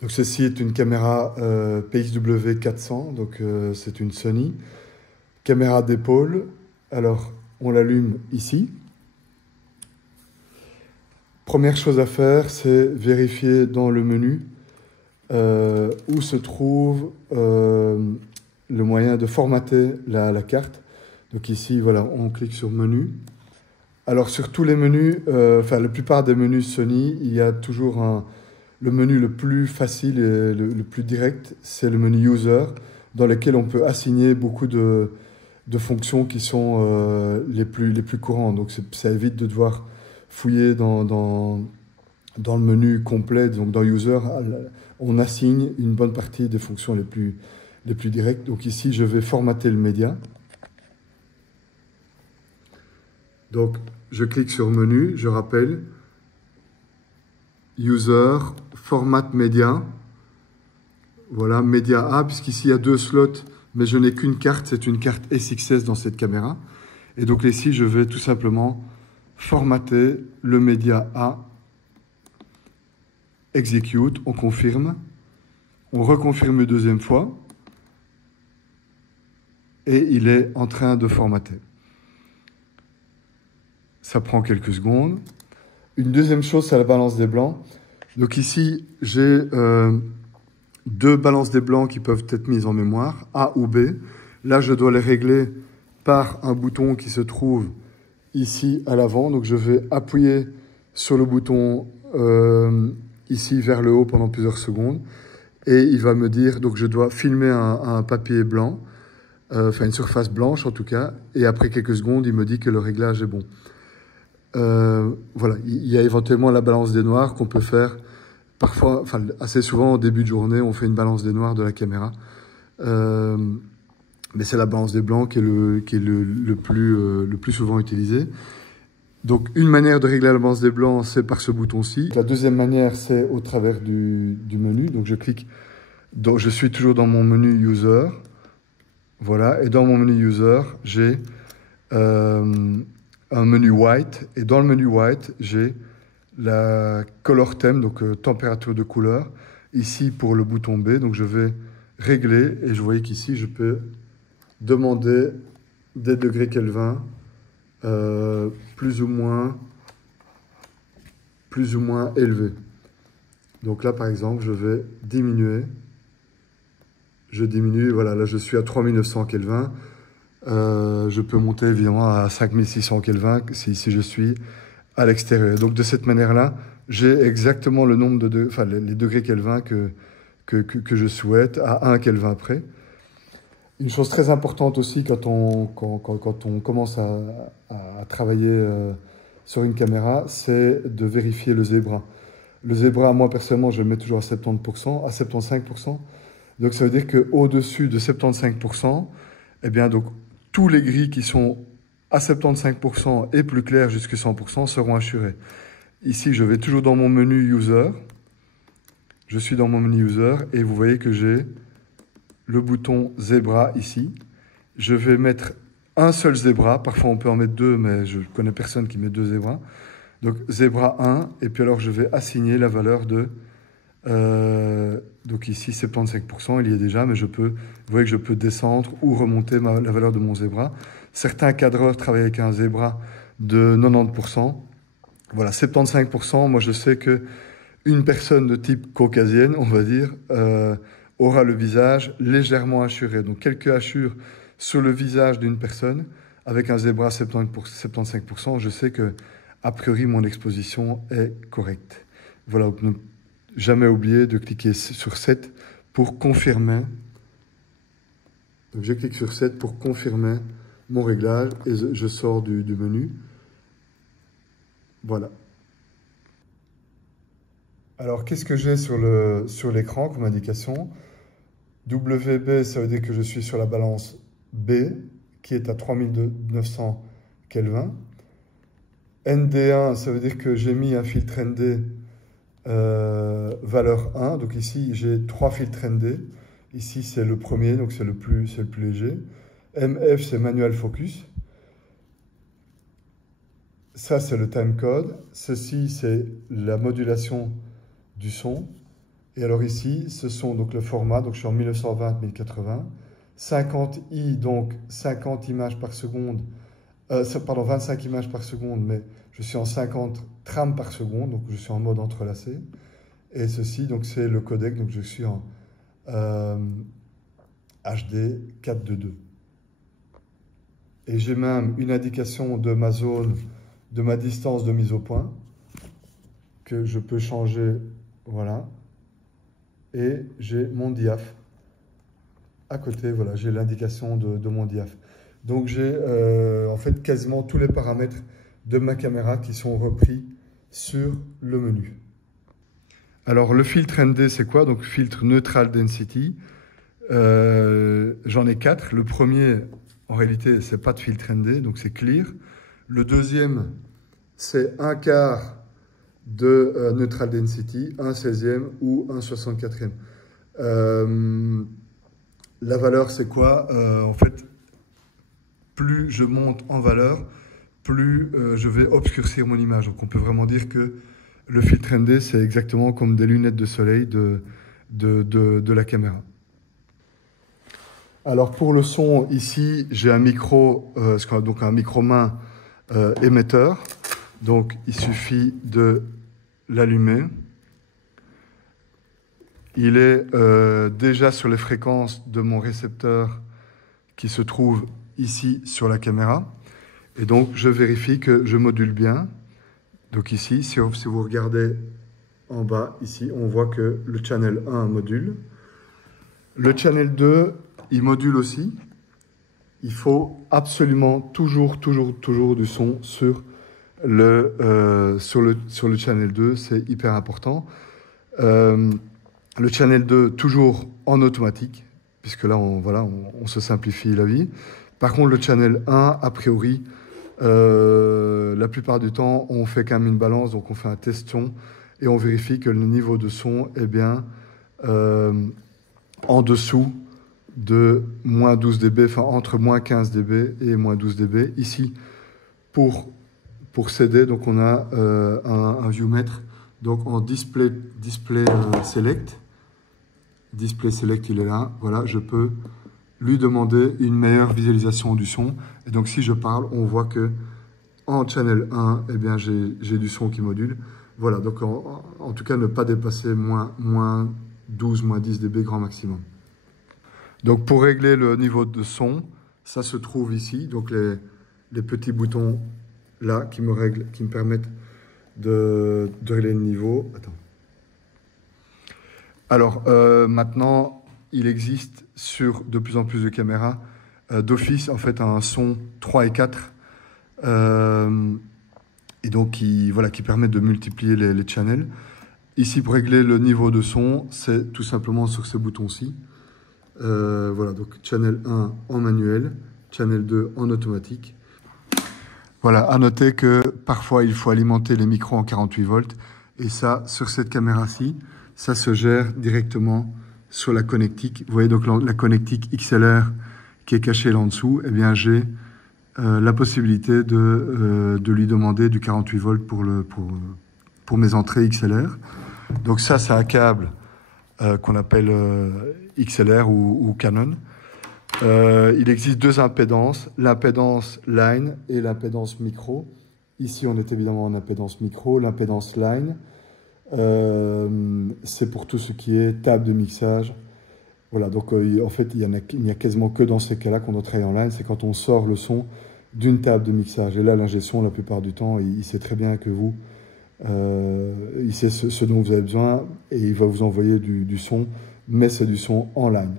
Donc ceci est une caméra PXW 400, donc c'est une Sony. Caméra d'épaule, alors on l'allume ici. Première chose à faire, c'est vérifier dans le menu où se trouve le moyen de formater la carte. Donc ici, voilà, on clique sur menu. Alors sur tous les menus, enfin la plupart des menus Sony, il y a toujours le menu le plus facile et le plus direct, c'est le menu User, dans lequel on peut assigner beaucoup de fonctions qui sont les plus courantes. Donc ça évite de devoir fouiller dans le menu complet, donc dans User, on assigne une bonne partie des fonctions les plus directes. Donc ici, je vais formater le média. Donc, je clique sur Menu, je rappelle, User, Format Média. Voilà, Média A, puisqu'ici il y a 2 slots, mais je n'ai qu'une carte, c'est une carte SXS dans cette caméra. Et donc ici, je vais tout simplement formater le média A. Execute, on confirme. On reconfirme une deuxième fois. Et il est en train de formater. Ça prend quelques secondes. Une deuxième chose, c'est la balance des blancs. Donc ici, j'ai 2 balances des blancs qui peuvent être mises en mémoire, A ou B. Là, je dois les régler par un bouton qui se trouve ici à l'avant. Donc je vais appuyer sur le bouton ici vers le haut pendant plusieurs secondes. Et il va me dire, donc je dois filmer un papier blanc, enfin une surface blanche en tout cas. Et après quelques secondes, il me dit que le réglage est bon. Voilà, il y a éventuellement la balance des noirs qu'on peut faire parfois, enfin assez souvent au début de journée, on fait une balance des noirs de la caméra. Mais c'est la balance des blancs qui est le plus souvent utilisé. Donc une manière de régler la balance des blancs, c'est par ce bouton-ci. La deuxième manière, c'est au travers du menu. Donc je clique, je suis toujours dans mon menu User. Voilà, et dans mon menu User, j'ai un menu White. Et dans le menu White, j'ai la Color Theme, donc température de couleur. Ici, pour le bouton B, donc je vais régler. Et je voyais qu'ici, je peux demander des degrés Kelvin, plus ou moins élevés. Donc là, par exemple, je vais diminuer. Je diminue, voilà, là je suis à 3900 Kelvin. Je peux monter évidemment à 5600 Kelvin si je suis à l'extérieur. Donc de cette manière-là, j'ai exactement le nombre enfin les degrés Kelvin que je souhaite à 1 Kelvin près. Une chose très importante aussi quand on commence à travailler sur une caméra, c'est de vérifier le zébra. Le zébra, moi personnellement, je le mets toujours à 70%, à 75%. Donc ça veut dire qu'au-dessus de 75%, eh bien donc tous les gris qui sont à 75% et plus clairs jusqu'à 100% seront assurés. Ici, je vais toujours dans mon menu User. Je suis dans mon menu User et vous voyez que j'ai le bouton Zebra ici. Je vais mettre un seul Zebra. Parfois, on peut en mettre 2, mais je ne connais personne qui met 2 zébras. Donc, Zebra 1. Et puis alors, je vais assigner la valeur de... donc ici, 75%, il y est déjà, mais vous voyez que je peux descendre ou remonter la valeur de mon zébra. Certains cadreurs travaillent avec un zébra de 90%. Voilà, 75%, moi je sais que une personne de type caucasienne, on va dire, aura le visage légèrement hachuré. Donc quelques hachures sur le visage d'une personne, avec un zébra 75%, je sais que, a priori, mon exposition est correcte. Voilà, donc ne jamais oublier de cliquer sur 7 pour confirmer. Donc je clique sur 7 pour confirmer mon réglage et je sors du menu. Voilà. Alors, qu'est-ce que j'ai sur l'écran comme indication? WB, ça veut dire que je suis sur la balance B, qui est à 3900 Kelvin. ND1, ça veut dire que j'ai mis un filtre ND valeur 1. Donc ici, j'ai 3 filtres ND. Ici, c'est le premier, donc c'est le plus léger. MF, c'est Manual Focus. Ça, c'est le timecode. Ceci, c'est la modulation du son. Et alors ici, ce sont donc le format, donc je suis en 1920-1080, 50i, donc 50 images par seconde, pardon, 25 images par seconde, mais je suis en 50 trames par seconde, donc je suis en mode entrelacé. Et ceci, donc c'est le codec, donc je suis en HD 422. Et j'ai même une indication de ma zone, de ma distance de mise au point, que je peux changer, voilà. Et j'ai mon diaph à côté, voilà, j'ai l'indication de mon diaph. Donc j'ai en fait quasiment tous les paramètres de ma caméra qui sont repris sur le menu. Alors le filtre ND c'est quoi? Donc filtre Neutral Density. J'en ai 4. Le premier, en réalité, c'est pas de filtre ND, donc c'est clear. Le deuxième, c'est un quart de Neutral Density, un 16e ou un 64e. La valeur, c'est quoi? En fait, plus je monte en valeur, plus je vais obscurcir mon image. Donc on peut vraiment dire que le filtre ND, c'est exactement comme des lunettes de soleil de la caméra. Alors pour le son, ici, j'ai un micro, donc un micro-main émetteur. Donc il suffit de l'allumer. Il est déjà sur les fréquences de mon récepteur qui se trouve ici sur la caméra. Et donc je vérifie que je module bien. Donc ici, si vous regardez en bas, ici, on voit que le channel 1 module. Le channel 2, il module aussi. Il faut absolument toujours du son sur le channel 2, c'est hyper important. Le channel 2, toujours en automatique, puisque là, on se simplifie la vie. Par contre, le channel 1, a priori, la plupart du temps, on fait quand même une balance, donc on fait un test son et on vérifie que le niveau de son est bien en dessous de moins 12 dB, enfin entre moins 15 dB et moins 12 dB. Ici, pour CD, donc on a un viewmètre, donc en display select. Display select, il est là. Voilà, je peux lui demander une meilleure visualisation du son. Et donc si je parle, on voit que en channel 1, eh bien j'ai du son qui module. Voilà, donc en tout cas ne pas dépasser moins 12, moins 10 dB grand maximum. Donc pour régler le niveau de son, ça se trouve ici. Donc les petits boutons là qui me permettent de régler le niveau. Attends. Alors maintenant, il existe sur de plus en plus de caméras d'office en fait un son 3 et 4 et donc qui permet de multiplier les channels. Ici pour régler le niveau de son, c'est tout simplement sur ces boutons-ci. Voilà, donc channel 1 en manuel, channel 2 en automatique. Voilà, à noter que parfois il faut alimenter les micros en 48 volts et ça, sur cette caméra-ci, ça se gère directement sur la connectique. Vous voyez donc la connectique XLR qui est cachée là en dessous, eh bien j'ai la possibilité de lui demander du 48 volts pour mes entrées XLR. Donc ça, c'est un câble qu'on appelle XLR ou Canon. Il existe deux impédances, l'impédance line et l'impédance micro. Ici, on est évidemment en impédance micro. L'impédance line, c'est pour tout ce qui est table de mixage. Voilà, donc en fait, il n'y a quasiment que dans ces cas-là qu'on doit travailler en line. C'est quand on sort le son d'une table de mixage. Et là, l'ingé son, la plupart du temps, il sait très bien que vous, il sait ce dont vous avez besoin et il va vous envoyer du son, mais c'est du son en line.